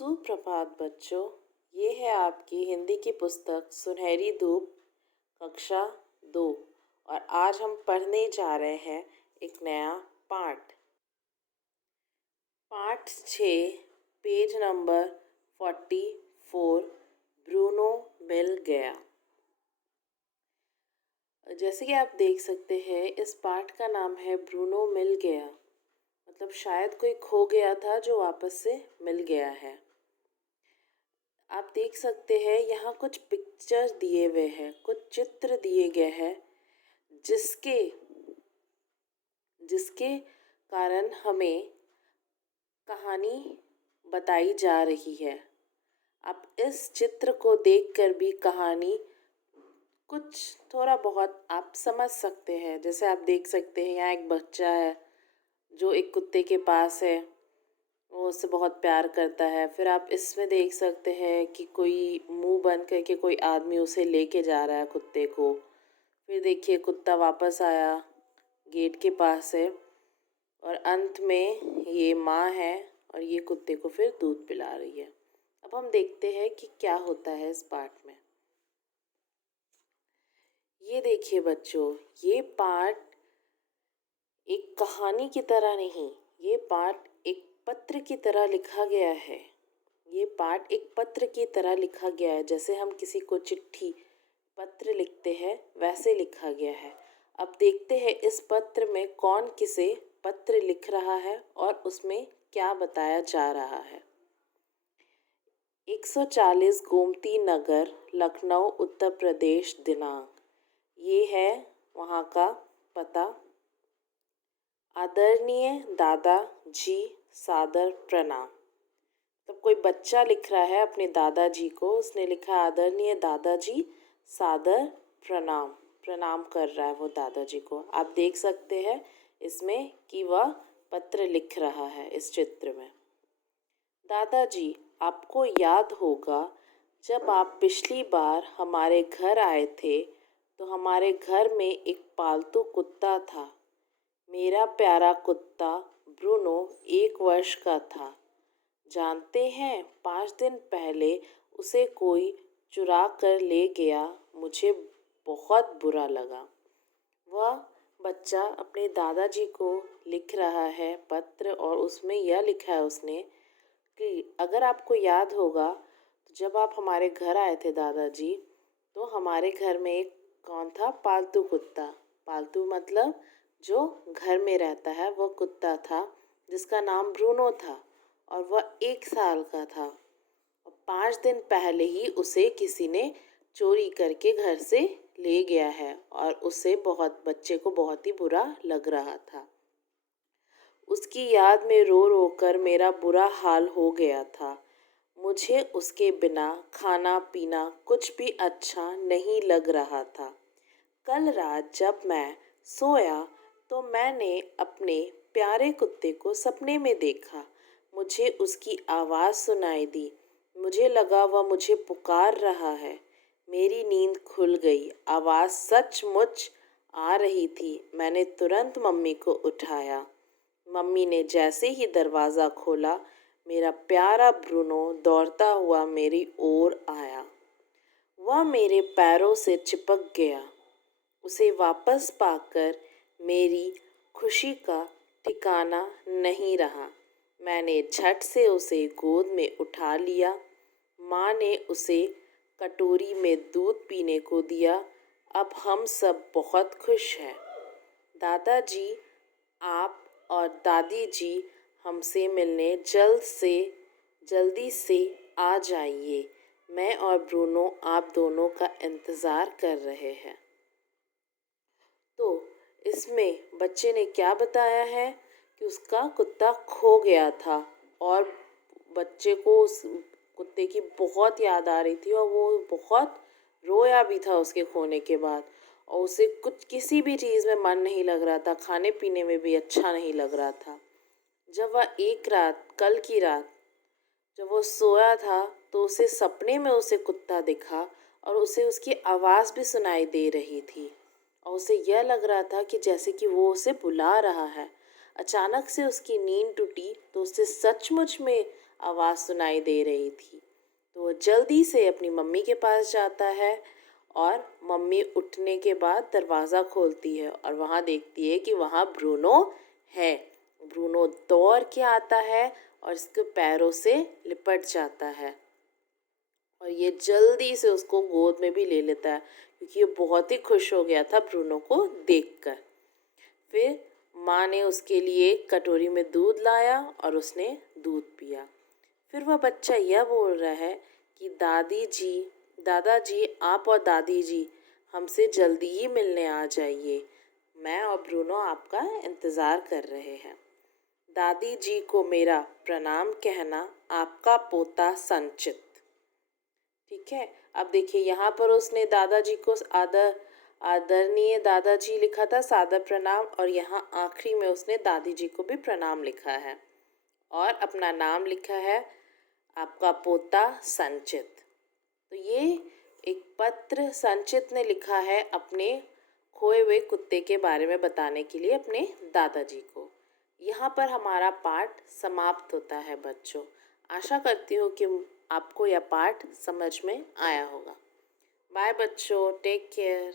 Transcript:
सुप्रभात बच्चों। ये है आपकी हिंदी की पुस्तक सुनहरी धूप कक्षा 2। और आज हम पढ़ने जा रहे हैं एक नया पाठ। पाठ 6, पेज नंबर 44। ब्रूनो मिल गया। जैसे कि आप देख सकते हैं, इस पाठ का नाम है ब्रूनो मिल गया। मतलब शायद कोई खो गया था जो वापस से मिल गया है। आप देख सकते हैं यहाँ कुछ पिक्चर दिए हुए हैं, कुछ चित्र दिए गए हैं जिसके जिसके कारण हमें कहानी बताई जा रही है। आप इस चित्र को देखकर भी कहानी कुछ थोड़ा बहुत आप समझ सकते हैं। जैसे आप देख सकते हैं, यहाँ एक बच्चा है जो एक कुत्ते के पास है, वो उससे बहुत प्यार करता है। फिर आप इसमें देख सकते हैं कि कोई मुंह बंद करके कोई आदमी उसे लेके जा रहा है कुत्ते को। फिर देखिए कुत्ता वापस आया, गेट के पास है, और अंत में ये माँ है और ये कुत्ते को फिर दूध पिला रही है। अब हम देखते हैं कि क्या होता है इस पाठ में। ये देखिए बच्चों, ये पाठ एक कहानी की तरह नहीं, ये पाठ एक पत्र की तरह लिखा गया है। ये पाठ एक पत्र की तरह लिखा गया है। जैसे हम किसी को चिट्ठी पत्र लिखते हैं, वैसे लिखा गया है। अब देखते हैं इस पत्र में कौन किसे पत्र लिख रहा है और उसमें क्या बताया जा रहा है। 140 गोमती नगर, लखनऊ, उत्तर प्रदेश। दिनांक ये है वहाँ का पता। आदरणीय दादाजी, सादर प्रणाम। तो कोई बच्चा लिख रहा है अपने दादाजी को, उसने लिखा आदरणीय दादाजी, सादर प्रणाम। प्रणाम कर रहा है वो दादाजी को। आप देख सकते हैं इसमें कि वह पत्र लिख रहा है इस चित्र में। दादाजी, आपको याद होगा जब आप पिछली बार हमारे घर आए थे तो हमारे घर में एक पालतू कुत्ता था। मेरा प्यारा कुत्ता ब्रूनो 1 वर्ष का था। जानते हैं, 5 दिन पहले उसे कोई चुरा कर ले गया। मुझे बहुत बुरा लगा। वह बच्चा अपने दादाजी को लिख रहा है पत्र, और उसमें यह लिखा है उसने कि अगर आपको याद होगा तो जब आप हमारे घर आए थे दादाजी, तो हमारे घर में एक कौन था? पालतू कुत्ता। पालतू मतलब जो घर में रहता है, वो कुत्ता था जिसका नाम ब्रूनो था, और वह 1 साल का था। और 5 दिन पहले ही उसे किसी ने चोरी करके घर से ले गया है, और उसे बच्चे को बहुत ही बुरा लग रहा था। उसकी याद में रो रो कर मेरा बुरा हाल हो गया था। मुझे उसके बिना खाना पीना कुछ भी अच्छा नहीं लग रहा था। कल रात जब मैं सोया तो मैंने अपने प्यारे कुत्ते को सपने में देखा। मुझे उसकी आवाज़ सुनाई दी। मुझे लगा वह मुझे पुकार रहा है। मेरी नींद खुल गई। आवाज़ सचमुच आ रही थी। मैंने तुरंत मम्मी को उठाया। मम्मी ने जैसे ही दरवाज़ा खोला, मेरा प्यारा ब्रूनो दौड़ता हुआ मेरी ओर आया। वह मेरे पैरों से चिपक गया। उसे वापस पाकर मेरी खुशी का ठिकाना नहीं रहा। मैंने झट से उसे गोद में उठा लिया। माँ ने उसे कटोरी में दूध पीने को दिया। अब हम सब बहुत खुश हैं। दादाजी, आप और दादी जी हमसे मिलने जल्दी से आ जाइए। मैं और ब्रूनो आप दोनों का इंतज़ार कर रहे हैं। तो इसमें बच्चे ने क्या बताया है कि उसका कुत्ता खो गया था, और बच्चे को उस कुत्ते की बहुत याद आ रही थी, और वो बहुत रोया भी था उसके खोने के बाद। और उसे कुछ किसी भी चीज़ में मन नहीं लग रहा था, खाने पीने में भी अच्छा नहीं लग रहा था। जब वह एक रात, कल की रात जब वो सोया था, तो उसे सपने में उसे कुत्ता दिखा, और उसे उसकी आवाज़ भी सुनाई दे रही थी, और उसे यह लग रहा था कि जैसे कि वो उसे बुला रहा है। अचानक से उसकी नींद टूटी तो उसे सचमुच में आवाज़ सुनाई दे रही थी। तो वो जल्दी से अपनी मम्मी के पास जाता है और मम्मी उठने के बाद दरवाज़ा खोलती है और वहाँ देखती है कि वहाँ ब्रूनो है। ब्रूनो दौड़ के आता है और इसके पैरों से लिपट जाता है और ये जल्दी से उसको गोद में भी ले लेता है क्योंकि ये बहुत ही खुश हो गया था ब्रूनो को देखकर। फिर माँ ने उसके लिए कटोरी में दूध लाया और उसने दूध पिया। फिर वह बच्चा यह बोल रहा है कि दादाजी आप और दादी जी हमसे जल्दी ही मिलने आ जाइए, मैं और ब्रूनो आपका इंतज़ार कर रहे हैं। दादी जी को मेरा प्रणाम कहना, आपका पोता संचित। ठीक है, अब देखिए यहाँ पर उसने दादाजी को आदरणीय दादाजी लिखा था, सादर प्रणाम, और यहाँ आखिरी में उसने दादी जी को भी प्रणाम लिखा है और अपना नाम लिखा है आपका पोता संचित। तो ये एक पत्र संचित ने लिखा है अपने खोए हुए कुत्ते के बारे में बताने के लिए अपने दादाजी को। यहाँ पर हमारा पाठ समाप्त होता है बच्चों। आशा करती हूँ कि आपको यह पाठ समझ में आया होगा। बाय बच्चों, टेक केयर।